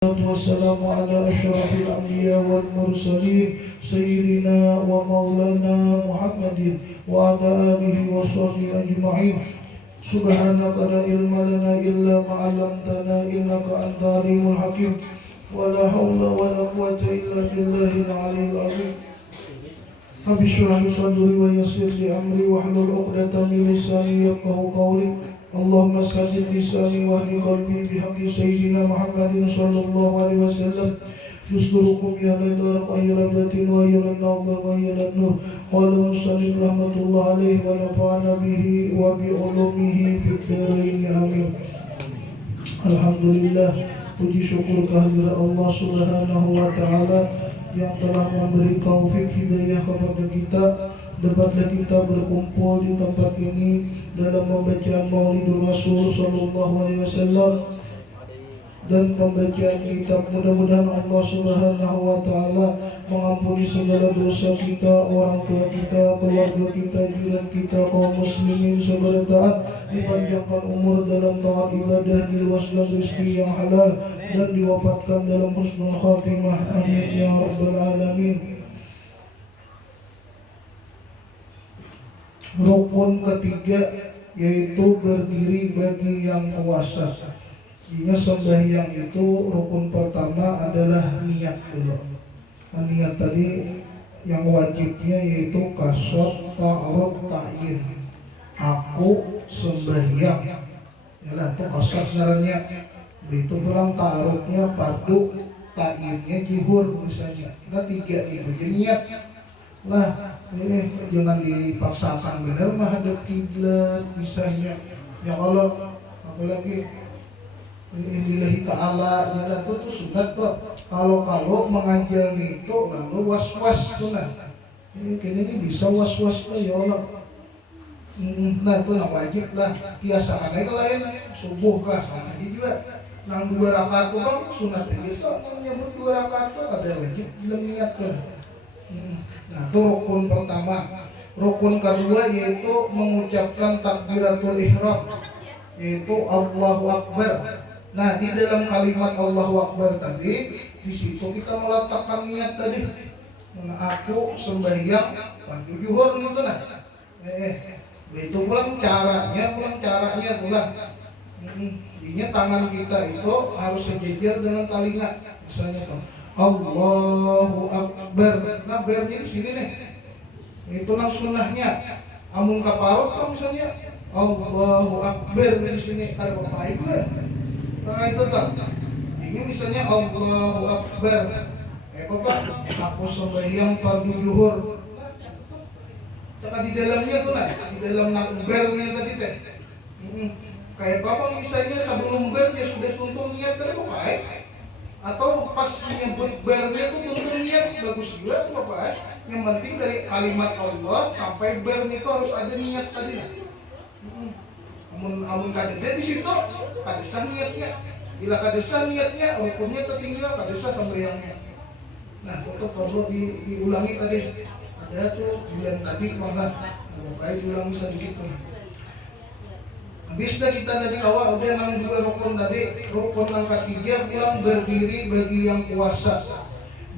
والسلام على أشرف الأنبياء والمرسلين سيدنا ومولانا محمد وعلى آله وصحبه أجمعين. سبحانك لا علم لنا إلا ما علمتنا إنك أنت العليم الحكيم ولا حول ولا قوة إلا بالله العلي العظيم. رب اشرح لي صدري ويسر لي أمري واحلل عقدة من لساني يفقهوا قولي. اللهم سدد لساني واهد قلبي بحق سيدنا محمد صلى الله عليه وسلم. يصدركم يا ليل ويا ليلة ويا النوم ويا النور. قال المصنف رحمة الله عليه ونفعنا به وبعلومه في الدارين آمين. Alhamdulillah, puji syukur kehadirat Allah Subhanahu wa taala yang telah memberi taufik hidayah kepada kita. Dapatlah kita berkumpul di tempat ini dalam pembacaan Maulidur Rasul sallallahu alaihi wasallam dan pembacaan kitab. Mudah-mudahan Allah Subhanahu wa taala mengampuni segala dosa kita, orang tua kita, keluarga kita, jiran kita, kaum muslimin segala taat, dipanjangkan umur dalam taat ibadah, diluaskan rezeki yang halal dan diwafatkan dalam husnul khatimah. Amin ya rabbal alamin. Rukun ketiga yaitu berdiri bagi yang puasa. Ingat sembahyang itu rukun pertama adalah niat dulu. Niat tadi yang wajibnya yaitu kasat ta'arud ta'yin. Aku sembahyang. Yalah itu kasat ngarannya. Itu pulang ta'arudnya padu, ta'yinnya zuhur misalnya. Nah tiga itu jadi niat. Lah jangan dipaksakan benar mah hadap kiblat misalnya. Ya Allah apalagi lillahi ta'ala ya itu sunat kok. Kalau mengajar itu lalu was-was tuh nah. Kayaknya ini bisa was-was lah ya Allah. Nah itu lah wajib lah. Biasaan aja lain subuh kah sama aja juga. Nang 2 rakaat tuh kan sunat aja tuh. Nang nyebut 2 rakaat tuh ada wajib belum niat tuh. Nah itu rukun pertama. Rukun kedua yaitu mengucapkan takbiratul ihram, yaitu Allahu Akbar. Nah di dalam kalimat Allahu Akbar tadi, di situ kita meletakkan niat tadi. Nah, aku sembahyang pagi zuhur gitu nah. Itu pulang caranya pulang. Intinya tangan kita itu harus sejajar dengan telinga. Misalnya tuh Allahu Akbar. Nah bernya di sini nih. Itu nang sunnahnya. Amun kaparot kan misalnya Allahu Akbar di sini ada bapak ibu ya. Nah itu tak. Ini misalnya Allahu Akbar. Bapak, aku sembahyang fardu zuhur. Di dalamnya tuh nah, di dalam bernya tadi teh. Kayak bapak misalnya sebelum ber dia sudah tuntun niat tadi bapak. Atau pas menyebut bernya tuh tuntun niat bagus juga tuh bapak. Yang penting dari kalimat Allah sampai ber itu harus ada niat tadi lah. Amun kadeda di situ kadesan niatnya. Bila kadesan niatnya rukunnya tertinggal kadesan sembahyangnya. Nah itu perlu diulangi tadi. Ada tuh bulan tadi mana? Bapak diulangi sedikit tuh. Habis dah kita dari awal udah nang 2 rukun tadi. Rukun yang ketiga bilang berdiri bagi yang puasa.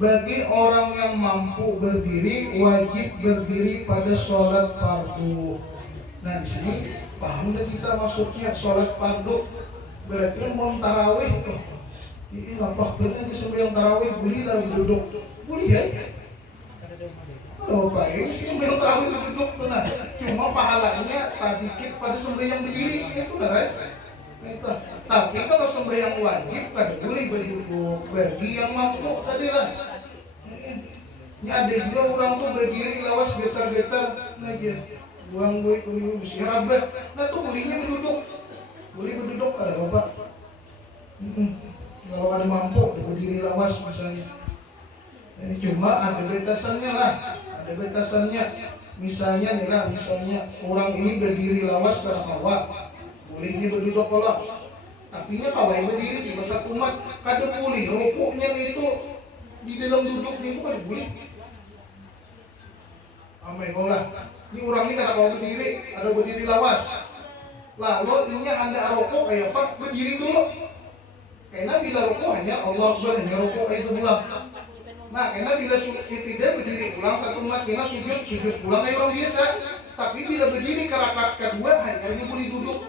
Bagi orang yang mampu berdiri wajib berdiri pada sholat fardu. Nah di sini paham dah kita maksudnya sholat fardu berarti mau tarawih tuh. Ini nampak benar di sembahyang tarawih boleh lah duduk boleh ya. Kalau baik sih sembahyang tarawih duduk benar. Cuma pahalanya tak dikit pada sembahyang berdiri itu benar. Tapi kalau sembahyang wajib kan boleh berduduk bagi yang mampu tadi lah. Ini ada juga orang tuh berdiri lawas getar-getar aja. Buang gue mesti rabat. Nah tuh bolehnya berduduk. Boleh berduduk ada bapak. Kalau ada mampu berdiri lawas misalnya. Cuma ada batasannya lah. Ada batasannya. Misalnya nih lah, misalnya orang ini berdiri lawas karena hawa. Bolehnya berduduk kalau. Tapi kawai berdiri di masa umat kada boleh. Rukuknya itu di dalam duduk itu kan boleh. Amai kaulah. Ini orang ini kada mau berdiri, ada berdiri lawas. Lalu ini anda rokok kayak apa? Berdiri dulu. Karena bila rukuk hanya Allah Akbar, hanya rukuk itu ulang. Nah, karena bila tidak berdiri ulang satu mat, karena sujud ulang kayak orang biasa. Tapi bila berdiri ke rakaat kedua hanya boleh duduk.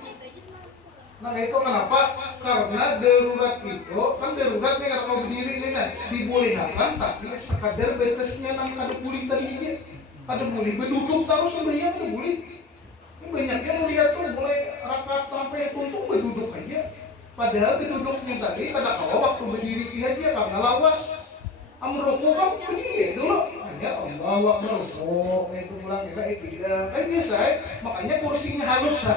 Nah itu kenapa? Karena darurat itu kan darurat nih kalau berdiri nih kan dibolehkan, tapi sekadar batasnya nang kada boleh tadi aja. Kada boleh berduduk terus sembahyang tuh boleh. Ini banyak yang melihat tuh mulai rakaat sampai tuntung berduduk aja. Padahal berduduknya tadi kada kawa waktu berdiri aja karena lawas. Amruku kan berdiri dulu. Hanya Allah Akbar rukuk itu ulang kira tidak. Kan biasa makanya kursinya halus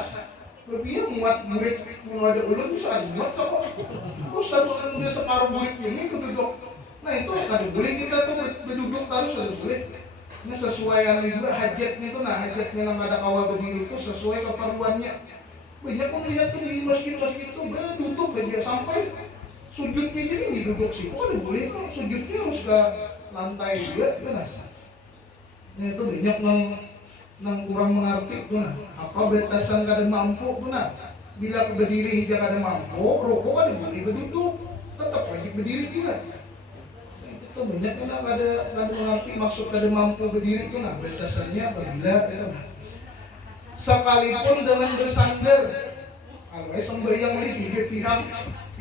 dia muat murid mau ada ulun bisa ada muat kok. Aku satu kan dia separuh murid ini berduduk. Nah itu ada boleh kita tuh berduduk terus ada boleh. Ini sesuaian juga hajatnya itu, nah hajatnya yang ada kawal berdiri itu sesuai keperluannya. Banyak pun lihat tuh di masjid-masjid itu berduduk aja sampai sujudnya jadi duduk sih. Oh ada boleh kok sujudnya harus ke lantai juga kan. Nah itu banyak nang kurang mengerti tuh nah apa batasan kada mampu tuh nah bila berdiri hija kada mampu rukuk kada boleh berduduk tetap wajib berdiri juga nah, itu tuh banyak kan kada mengerti maksud kada mampu berdiri tuh nah batasannya apabila ya, sekalipun dengan bersandar kalau sembahyang ini tiga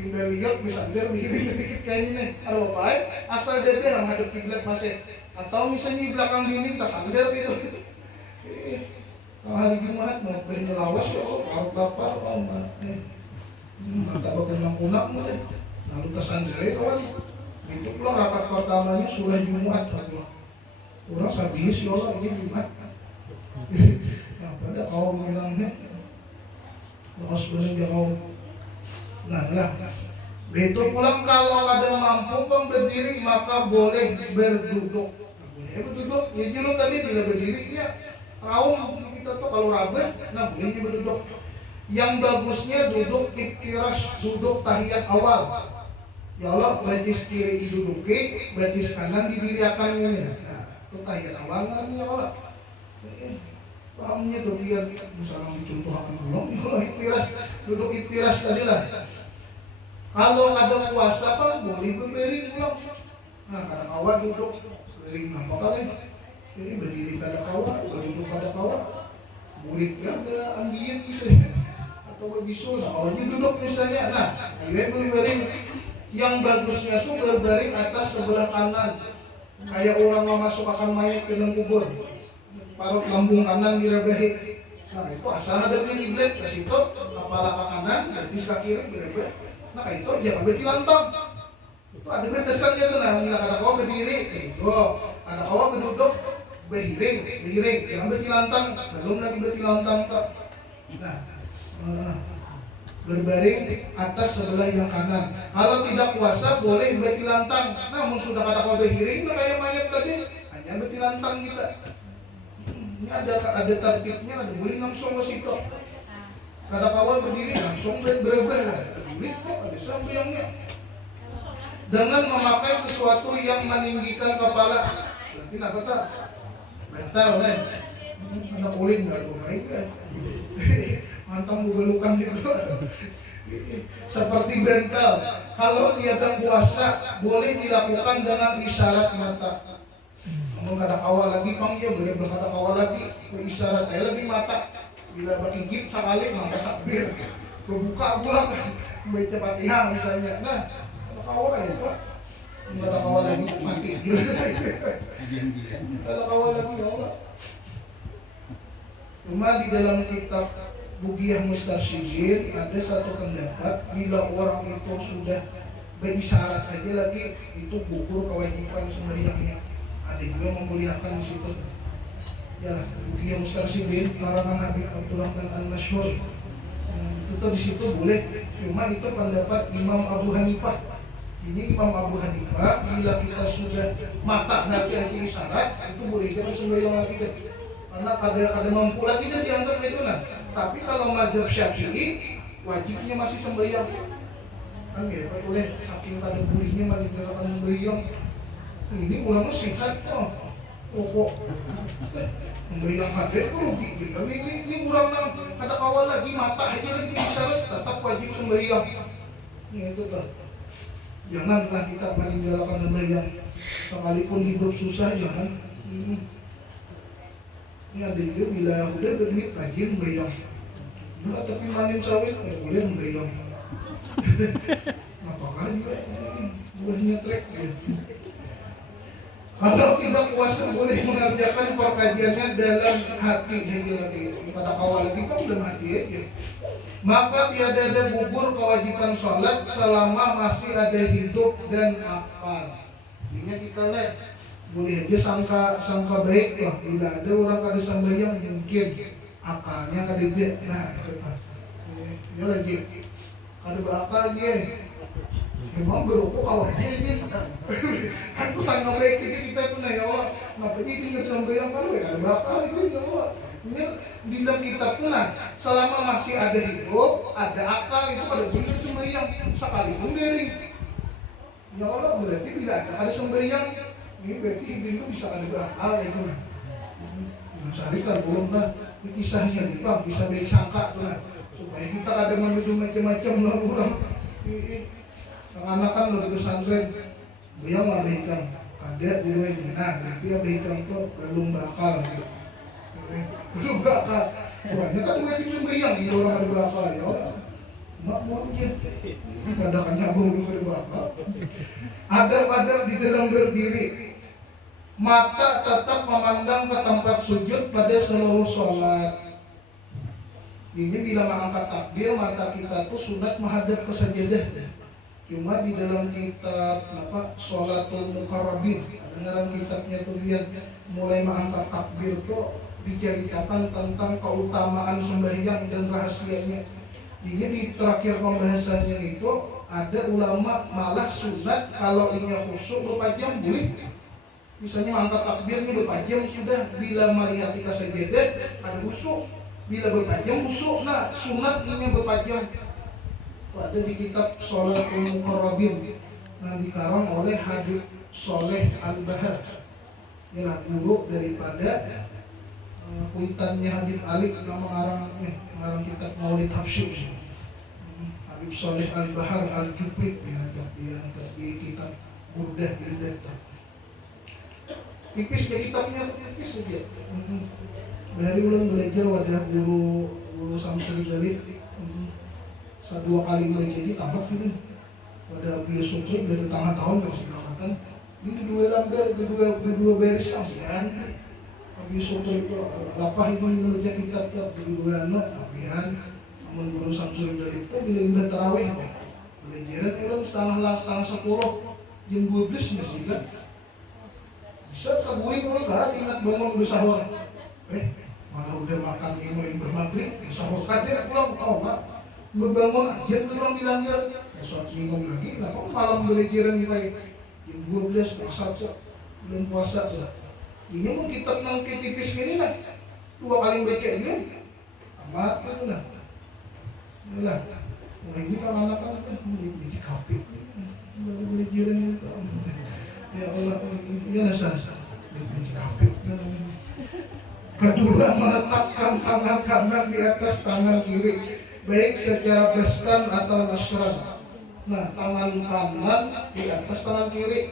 tinggal lihat bersandar dikit kayak ini kalau apa asal dia menghadap kiblat masih atau misalnya di belakang dinding tas sandar gitu. Hari Jumat mau behnya lawas ya, baru bapak mata bagian kunak mulai lalu kesandere kawan itu pula rapat pertamanya surah Jumat orang sabis ya Allah ini Jumat yang pada kaum bilangnya bahas bener kaum nah itu pulang kalau ada mampu berdiri maka boleh berduduk berduduk ya dulu tadi bila berdiri ya raum kita tuh kalau rabat, nah bolehnya berduduk. Yang bagusnya duduk iftirash, duduk tahiyat awal. Ya Allah, batis kiri diduduki, batis kanan didiriakan ini. Nah, itu tahiyat awal kan ya Allah. Pahamnya tuh biar misalnya dicontohkan belum, ya Allah iftirash, duduk iftirash tadi lah. Kalau ada puasa kan boleh berdiri pulang. Nah, kadang awal duduk, bering apa kali? Ini berdiri kada kawa, berduduk kada kawa, murid ada ambien misalnya, atau bisul, nah awalnya duduk misalnya, nah, ini berbaring, yang bagusnya tuh berbaring atas sebelah kanan, kayak orang mau masuk akan mayat ke dalam kubur, parut lambung kanan direbahi, nah itu asal ada di kiblat ke situ, kepala ke kanan, jadi ke kiri direbah, nah itu jangan bertilantang, itu ada batasannya tuh, nah kada kawa berdiri, duduk, kada kawa berduduk. Berhiring, jangan bertilantang, belum lagi bertilantang tak. Nah, berbaring atas sebelah yang kanan. Kalau tidak puasa boleh bertilantang. Namun sudah kata kau berhiring, kayak mayat tadi, hanya bertilantang kita. Ini ada tertibnya, ada boleh langsung ke situ. Kata kawal berdiri langsung berubah lah. Boleh kok ada sambiangnya. Dengan memakai sesuatu yang meninggikan kepala. Berarti apa tak? Bentar nih, anak kulit nggak baik kan? Mantap belukan gitu. Seperti bentel, kalau tiada puasa boleh dilakukan dengan isyarat mata. Namun kada awal lagi panggil, boleh kada awal lagi isyarat lebih mata. Bila berigip sekali maka takbir, berbuka pulang, baca Fatihah misalnya. Nah, kada awal ya pak. Kada awal lagi mati. Kada awal lagi ya Allah. Cuma di dalam kitab Bugiyah Mustarsyidin ada satu pendapat bila orang itu sudah berisyarat aja lagi itu gugur kewajiban sembahyangnya. Ada juga memuliakan di situ. Ya, Bugiyah Mustarsyidin karangan Habib Abdurrahman Al-Masyhur. Itu tuh di situ boleh. Cuma itu pendapat Imam Abu Hanifah. Ini Imam Abu Hanifah bila kita sudah mata nanti isyarat itu boleh jangan sembahyang lagi deh. Karena kada mampu lagi dia dianggap itu nah. Tapi kalau mazhab Syafi'i wajibnya masih sembahyang. Kan ya, Pak boleh saking kada bolehnya meninggalkan sembahyang. Ini ulama sehat kok. Pokok sembahyang hadir kok rugi gitu. Ini kurang nang kada kawal lagi mata aja lagi isyarat tetap wajib sembahyang. Ini itu tuh. Janganlah kita meninggalkan sembahyang. Sekalipun hidup susah, jangan. Ini ada juga bila udah berduit rajin sembahyang. Nah, tapi manin sawit, boleh sembahyang. Apakah juga buahnya trek gitu. Kalau tidak puasa boleh mengerjakan perkajiannya dalam hati saja lagi. Pada awal lagi kan dalam hati aja. Maka tiada ada gugur kewajiban sholat selama masih ada hidup dan akal. Intinya kita lihat boleh aja sangka baik lah. Bila ada orang kada sembahyang mungkin akalnya kada dia. Nah itu kan. Ya lagi kada berakal dia. Memang berukuk awalnya ini. Kan pesan mereka kita itu nah ya Allah. Kenapa jadi nggak sembahyang baru ya kada berakal itu ya Allah. Ini di dalam kitab pun selama masih ada hidup, ada akal itu kada boleh sembahyang sekalipun bering. Ya Allah berarti bila ada sembahyang ini berarti itu bisa ada berakal itu nah. Sari kan belum lah ini kisahnya nih bang, kisah baik sangka tuh nah. Supaya kita ada menuduh macam-macam lah orang. Anak kan udah pesantren, beliau nggak baikkan, ada dua ini, nah berarti ya baikkan itu belum bakal gitu. Belum bakal, banyak kan wajib sembahyang gitu orang ada bakal ya orang, mak mau aja, kadang nyambung belum ada bakal. Adab-adab di dalam berdiri, mata tetap memandang ke tempat sujud pada seluruh sholat. Ini bila mengangkat takbir mata kita tuh sunat menghadap ke sajadah. Cuma di dalam kitab Sholatul Muqarrabin, dalam kitabnya tuh lihat mulai mengangkat takbir tuh diceritakan tentang keutamaan sembahyang dan rahasianya. Ini di terakhir pembahasannya itu ada ulama malah sunat kalau inya khusyuk berpajam boleh. Misalnya mengangkat takbirnya berpajam sudah, bila melihat tika sajadah ada khusyuk, bila berpajam khusyuk, nah sunat inya berpajam. Ada di kitab Sholatul Muqarrabin yang dikarang oleh Habib Soleh Al-Bahar. Ialah guru daripada kuitannya Habib Ali yang mengarang kitab Maulid Hafsyur. Habib Soleh Al-Bahar Al-Juprik di kitab Burdah Indah. Tipis ke kitabnya tipis saja. Dari ulang belajar wadah guru Samsul Jalil. Dua kali mulai jadi tambah ini pada biasa dari tengah tahun harus dikatakan ini dua lembar berdua beres sampean biasa itu lapah itu menuju kitab berdua sampean namun guru Samsul Jalil itu bila indah tarawih belajaran itu setengah 10 jam 12 masih kan bisa keguling orang gak ingat bangun udah sahur malah udah makan ini mulai bermaghrib sahur kader pulang tau gak berbangun aja tuh orang bilang ya soal bingung lagi nah kok malam belajaran mulai jam 12 1 belum puasa lah ini mau kita nang tipis ini lah 2 kali baca ini amat itu lah inilah nah ini kan anak-anak kan mulai kapit belajaran ini ya Allah ya nasa kapit kedua meletakkan tangan kanan di atas tangan kiri baik secara bastan atau nasran. Nah, tangan kanan di atas tangan kiri.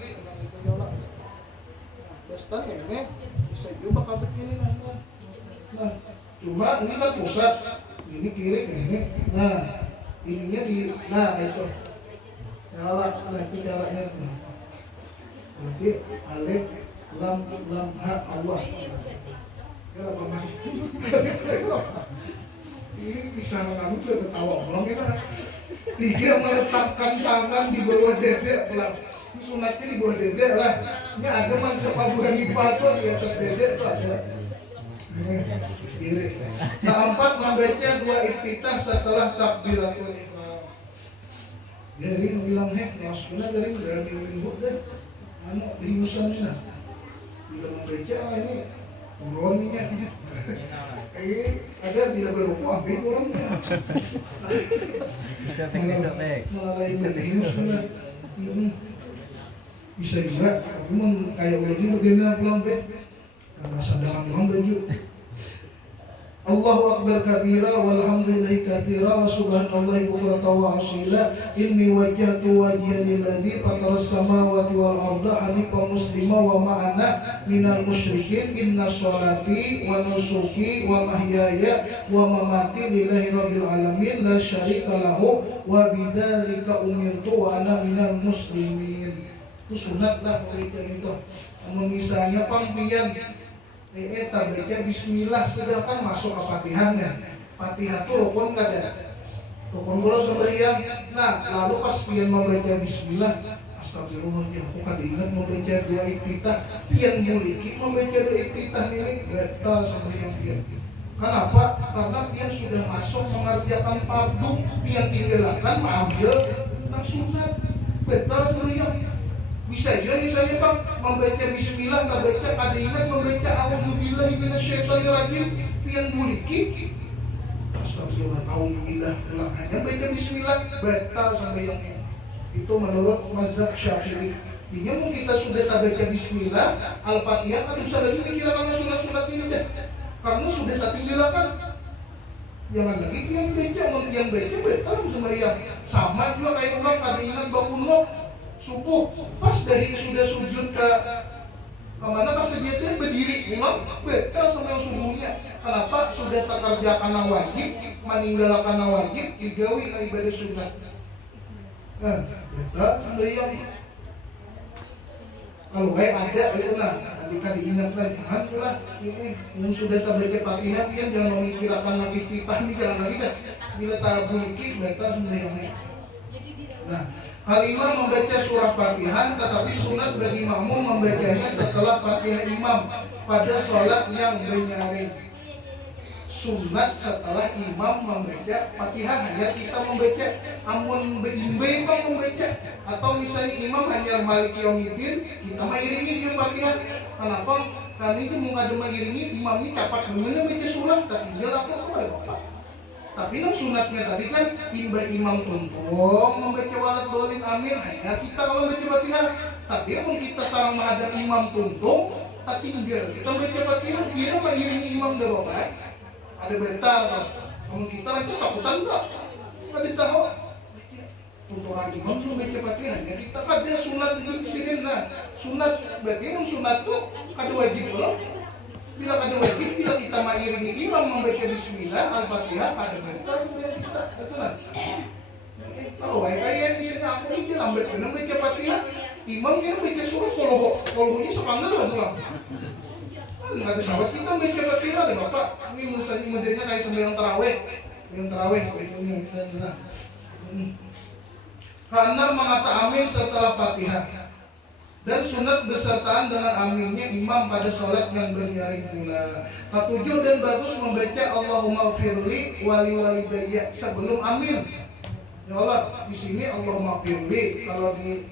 Bastan ya, bisa juga kalau begini nah, cuma ini kan pusat, ini kiri ini. Nah, ininya di, nah itu. Nah itu caranya. Berarti alif lam ha Allah. Ya apa ini bisa kamu tuh ketawa belum ya tidak meletakkan tangan di bawah dada pelan sunatnya di bawah dada lah ini ada manusia Abu Hanifah tuh di atas dada tuh ada kiri. Keempat membaca 2 iftitah setelah takbiratul ihram. Jadi bilang maksudnya dari minggu deh anu diusannya bila membaca ini uronnya ada bila berukuk ambil orangnya melalui menhinus bisa juga cuman kayak ulangnya bagaimana pulang ada sandaran orang baju Allahu akbar kabira walhamdulillahi katsira wa subhanallahi bukratan wa asila. Inni wajjahtu wajhiya lilladzi fataras samawati wal arda hanifan muslima wa ma'ana minal musyrikin. Inna sholati wa nusuki wa mahyaya wa mamati lillahi rabbil alamin la syarika lahu wa bidzalika umirtu wa ana minal muslimin. Itu sunat lah mereka itu. Misalnya pangpian eta baca bismillah sudah kan masuk ke Fatihahnya. Fatihah itu rukun kada. Rukun kalau sembahyang. Nah, lalu pas pian membaca bismillah, astagfirullahaladzim, aku kada ingat membaca doa iftitah. Pian muliki membaca doa iftitah ini batal sembahyang pian. Kenapa? Karena pian sudah masuk mengerjakan fardu, pian tinggalkan mengambil nang sunat. Batal sembahyang. Bisa ya misalnya Bang membaca bismillah nggak baca, kada ingat membaca a'udzubillahi minasyaitonirrajim, pian muliki astagfirullah a'udzubillah, ulang aja baca bismillah, batal sembahyangnya. Itu menurut mazhab Syafi'i. Artinya mungkin kita sudah tak baca bismillah, al-fatihah kan usah lagi mikirkan sunat-sunat ini deh, karena sudah tak tinggalkan. Jangan lagi pian baca, pian baca batal sembahyang. Sama juga kayak orang kada ingat bangun subuh, pas dari sudah sujud ke mana pas dia tuh berdiri ulang betul sama yang subuhnya. Kenapa? Sudah tak kerja karena wajib, meninggalkan karena wajib, digawi karena ibadah sunat. Nah, betul ada yang kalau ada itu nah, ketika diingatkan jangan pula ini sudah tak baca Fatihah, dia jangan memikirkan lagi kita ini jangan lagi dah. Bila tak buliki betul sembahyangnya. Nah, Halimah membaca surah Fatihah, tetapi sunat bagi makmum membacanya setelah Fatihah imam pada sholat yang bernyari. Sunat setelah imam membaca Fatihah hanya kita membaca. Amun beimbe bang membaca, atau misalnya imam hanya Maliki Yaumiddin, kita mengiringi juga Fatihah. Kenapa? Karena itu mau ada mengiringi imam ini cepat gimana baca surah, tak tinggal aku kepada bapak. Tapi yang sunatnya tadi kan imam tuntung membaca walad dolin amir, hanya kita kalau membaca Fatihah. Tapi kalau kita sarang menghadap imam tuntung, tak tinggal kita membaca Fatihah, dia mengiringi imam dah bapak. Ada bentar kan, kalau kita nanti takutan tak? Tadi tahu tuntungan imam membaca Fatihah, ya kita kada sunat di sini. Nah, sunat berarti yang sunat tuh kada wajib loh. Bila kada wajib, bila kita mengiringi imam membaca bismillah, al-fatihah, kada bentar sembahyang kita. Betul kan? Kalau kayak misalnya aku mikir lambat kena baca Fatihah, imam kena baca surah kolhonya sepanggal lah pulang. Enggak ada sahabat kita baca Fatihah deh Bapak. Ini misalnya modelnya kayak sembahyang tarawih. Yang tarawih ini misalnya. Karena mengata amin setelah Fatihah. Dan sunat besertaan dengan aminnya imam pada sholat yang bernyaring pula. Ketujuh, dan bagus membaca Allahumma firli wali walidayya sebelum amin. Ya Allah, di sini Allahumma firli. Kalau di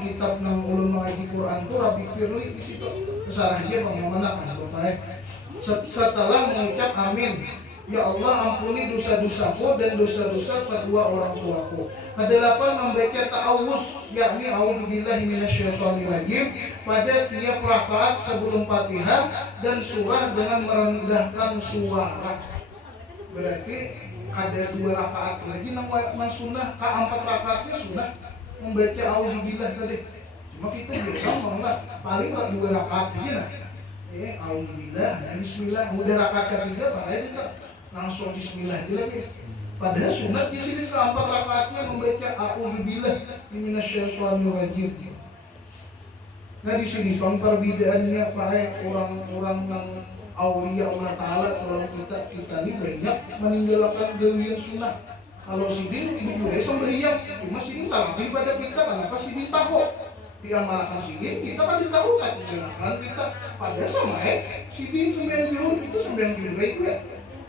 kitab nang ulun mengaji Quran tuh Rabbi firli di situ. Kesarah aja bagaimana kan Bapak. Setelah mengucap amin, ya Allah ampuni dosa-dosaku dan dosa-dosa kedua orang tuaku. Kedelapan, membaca ta'awuz, yakni a'udzubillahi minasyaitonirrajim pada tiap rakaat sebelum Fatihah dan surah dengan merendahkan suara. Berarti ada 2 rakaat lagi nang sunnah, ka 4 rakaatnya sunnah membaca a'udzubillah tadi. Cuma kita bilang malah paling 2 rakaat aja nah. A'udzubillah, bismillah, udah rakaat ketiga padahal kita langsung bismillah aja lagi. Padahal sunat di sini ke 4 rakaatnya membaca a'udzubillah minasyaitonirrajim. Nah di sini perbedaannya pakai orang-orang yang aulia Allah Taala. Kalau kita ini banyak meninggalkan gawian sunat. Kalau sidin boleh sembahyang, cuma sidin salah ibadah kita. Kenapa sidin tahu? Diamalkan sidin, kita kan ditahu kan tinggalkan kita. Padahal sama sidin sembahyang juhur itu sembahyang juhur itu ya.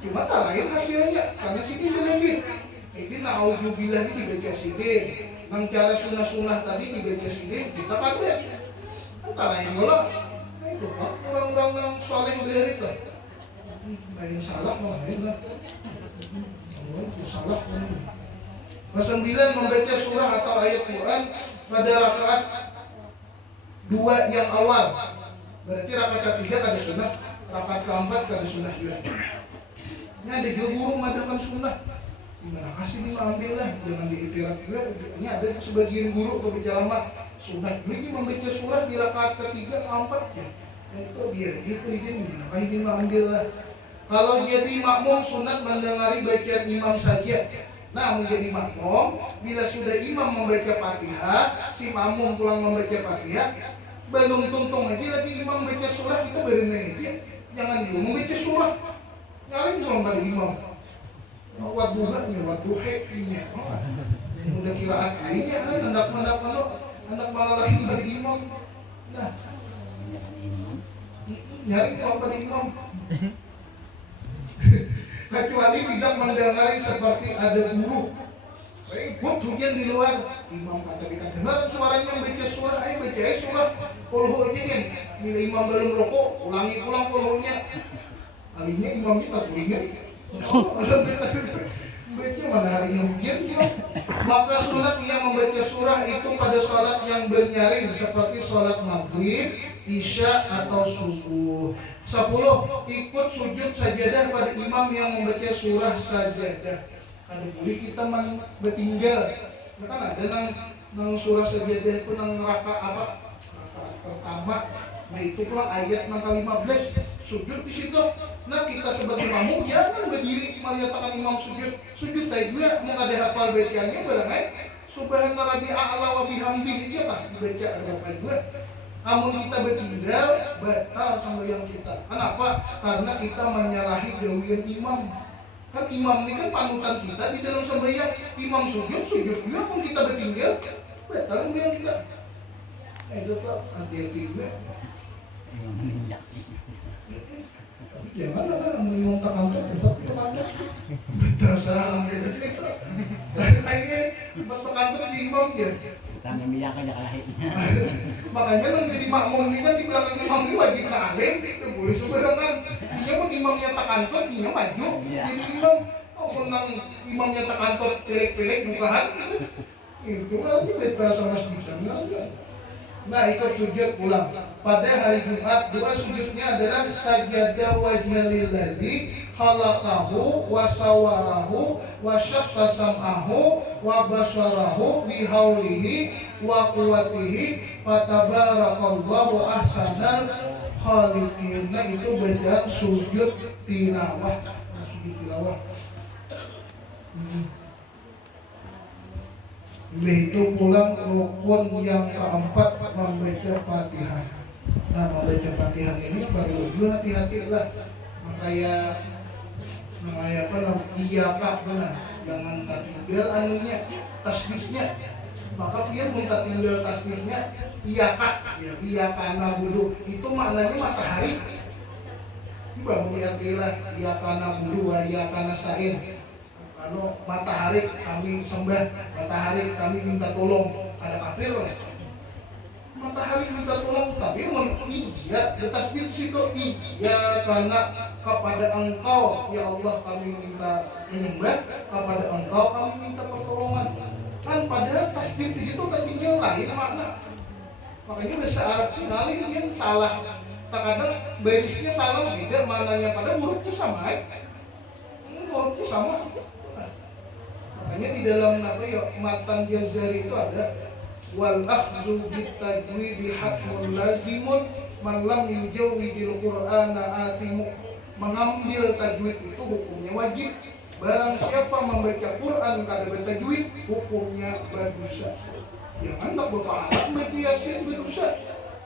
Cuma tak lain hasilnya, karena sidin lebih. Jadi na'udzubillah ini dibaca sidin. Nang cara sunah-sunah tadi dibaca sidin, kita kada. Tak lain pula. Nah itu kan orang-orang yang soleh dari itu. Lain salah lain lah. Itu salah. Kesembilan, membaca surah atau ayat Quran pada rakaat 2 yang awal. Berarti rakaat ketiga kada sunah. rakaat keempat kada sunnah juga. Ini ada juga guru mengadakan sunnah. Gimana kasih ini ambil lah, jangan diitirat juga. Ini ada sebagian guru berbicara mah sunnah. Ini membaca surah di rakaat ketiga keempat ya. Nah, itu biar itu ini kasih ini ambil lah. Kalau jadi makmum sunat mendengari bacaan imam saja. Nah, menjadi makmum, bila sudah imam membaca Fatihah, si makmum pulang membaca Fatihah, belum tuntung aja lagi imam membaca surah, kita berenang aja. Jangan dulu membaca surah, nyari pulang pada imam. Waduhanya, waduhnya, udah kiraan lainnya kan, hendak malah lahir dari imam. Nah, nyari pulang pada imam. Kecuali tidak mendengari seperti ada guru ikut hujan di luar imam kata dengar suaranya baca surah baca surah puluh aja kan bila imam belum rokok ulangi pulang puluhnya kalinya imamnya tak tulingan baca mana harinya hujan maka sunat ia membaca surah itu pada salat yang bernyaring seperti salat maghrib, isya atau subuh. 10. Ikut sujud sajadah pada imam yang membaca surah sajadah. Ada boleh kita bertinggal. Ya kan ada nang surah sajadah itu nang rakaat apa? Rakaat pertama. Nah itu pula ayat nang 15 sujud di situ. Nah kita sebagai makmum jangan berdiri melihatkan imam sujud. Sujud tadi juga mau ada hafal bacaannya barangkali subhana rabbi a'la wa bihamdihi dia lah dibaca ada juga. Namun kita bertinggal batal sama yang kita. Kenapa? Karena kita menyalahi gawian imam. Kan imam ini kan panutan kita di dalam sembahyang. Imam sujud juga mau kita bertinggal batal yang kita. Itu tuh hati-hati juga. Jangan ada menimang takantor, takantor. Berdasar dari itu. Akhirnya takantor di imam ya. Tangin minyak aja kalahin. Makanya kan jadi makmum ini kan di belakang imam ini wajib ngalim, itu boleh sembarangan. Dia pun imamnya takantor, dia maju. Jadi imam, menang imamnya takantor pelek-pelek bukaan. Itu aja beda sama sedikit aja. Nah ikut sujud pulang. Pada hari Jumat doa sujudnya adalah sajada wajhalillazi khalaqahu wa sawarahu wa syaqqa sam'ahu wa basarahu bihaulihi wa quwwatihi fatabarakallahu ahsanal khaliqin. Nah itu bacaan sujud tilawah. Sujud tilawah. Itu pulang rukun yang keempat membaca Fatihah. Nah membaca Fatihah ini perlu hati-hati lah. Makanya apa namanya iyaka benar. Jangan tak tinggal anunya tasbihnya. Maka dia minta tinggal tasbihnya iyaka ya iyaka nabudu itu maknanya matahari. Bangun artilah iyaka nabudu wa iyaka nasta'in. Kalau matahari kami sembah, matahari kami minta tolong, ada kafir lah. Matahari minta tolong, tapi iya, tasbih situ iya karena kepada Engkau ya Allah kami minta menyembah, kepada Engkau kami minta pertolongan. Kan padahal tasbih itu tertinggal lain makna. Makanya bahasa Arab ngalih yang salah. Terkadang barisnya salah beda mananya pada hurufnya sama. Hurufnya sama. Makanya di dalam matan Jazari itu ada wal akhdhu bit tajwid hatmun lazimun man lam yujawwidil qur'ana asimu. Mengambil tajwid itu hukumnya wajib. Barang siapa membaca Quran kada bertajwid hukumnya berdosa. Jangan tak berpahala membaca Yasin berdosa.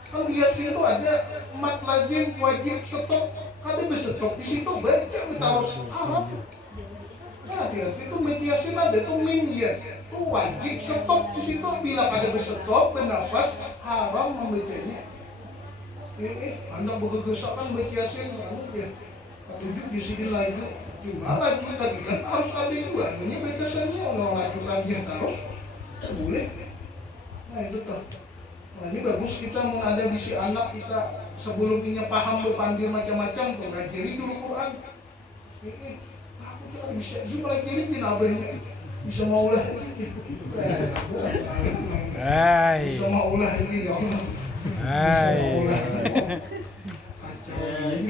Kan di Yasin itu ada mat lazim wajib stop. Kada berstop di situ baca harus Arab. Nah, itu mediasi ada tuh ya, tuh wajib stop di situ bila ada berstop bernafas haram membacanya. Anda bergegasakan mediasi ya, tujuh di sini lagi, cuma lagi tadi kan harus ada juga. Ini batasannya orang lagi lanjut terus boleh. Nah itu tuh. Nah ini bagus kita mengada bisi anak kita sebelum ini paham berpandir macam-macam tuh ngajari dulu Quran. Bisa juga lagi bisa maulah ini bisa maulah ini ya Allah bisa maulah kacau jadi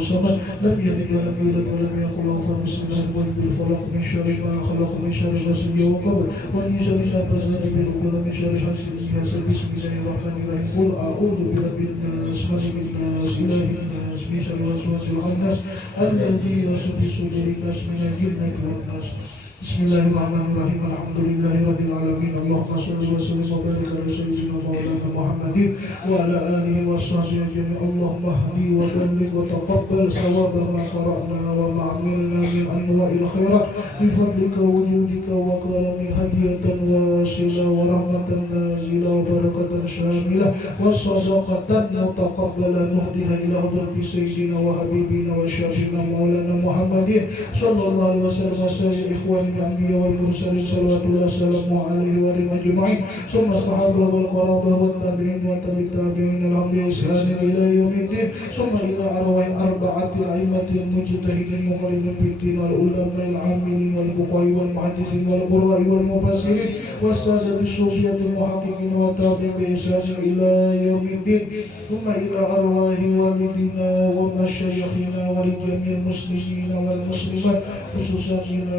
الصمد لم يلد ولم يولد ولم يكن له كفوا أحد بسم الله الرحمن الرحيم الفلق من شر ما خلق من شر غاسق وقبل ومن شر النفاثات في العقد ومن شر حاسد إذا حسد بسم الله الرحمن الرحيم قل أعوذ برب الناس ملك الناس إله الناس من شر الوسواس الخناس الذي يوسوس في صدور الناس من الجنة والناس Bismillahirrahmanirrahim. Alhamdulillahirabbil alamin. Allahumma shalli wa sallim wa barik ala sayyidina maulana Muhammadin wa ala alihi wa sahbihi ajma'in. Allahumma hdi wa balligh wa taqabbal sawaba ma qara'na wa ma 'amilna min anwa'il khairat bi fadlika wa judika wa karami hadiyatan wasila wa rahmatan nazila wa barakatan syamila wa sadaqatan mutaqabbalan nuhdiha ila hadrati sayyidina wa habibina wa syafiina maulana Muhammadin sallallahu alaihi wasallam wa sallam ikhwan الأنبياء والمرسلين صلوات الله وسلامه عليه وعلى أجمعين ثم الصحابة والقرابة والتابعين والتابعين لهم بإحسان إلى يوم الدين ثم إلى أرواح أربعة الأئمة المجتهدين المقربين في الدين والعلماء العاملين والفقهاء والمحدثين والقراء والمفسرين والسادة الصوفية المحققين والتابعين بإحسان إلى يوم الدين ثم إلى أرواح والدنا ومشايخنا ولجميع المسلمين والمسلمات خصوصا إلى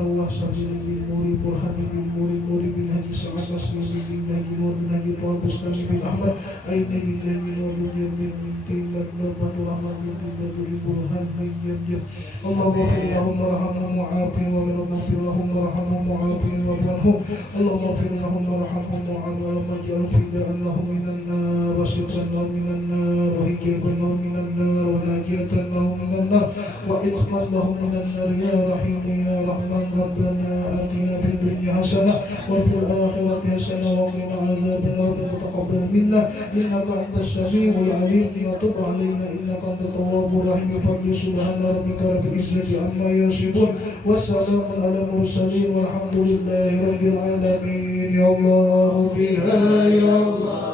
أرواح سبيل بن موري برهان بن موري بن هدي سعد مسلم بن هدي نور بن هدي طه بستاني بن أحمد أين بن جميل نور بن جميل من تيمة نور بن رحمن بن تيمة برهان بن جميل اللهم اغفر لهم وارحمهم وعافهم اللهم اغفر لهم وارحمهم وعافهم وارحمهم اللهم اغفر لهم وارحمهم وعافهم اللهم اجعل فداء لهم من النار وسترا لهم من النار وحجابا لهم من النار وناجية لهم من النار وإتقا لهم من النار يا رحيم يا رحمن ربنا آتنا في الدنيا حسنة وفي الآخرة حسنة وقنا عذاب النار تقبل منا إنك أنت السميع العليم وتب علينا إنك أنت التواب الرحيم بفضل سبحان ربك رب العزة عما يصفون والسلام على المرسلين والحمد لله رب العالمين يا الله بها يا الله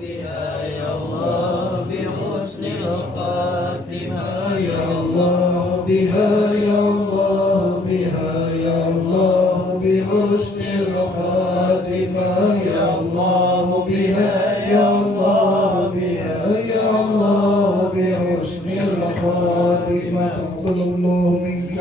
بها يا الله بحسن الخاتمة يا الله بها يا الله بها يا الله بحسن الخاتمة يا الله بها يا الله بها يا الله بحسن الخاتمة تقبل الله منك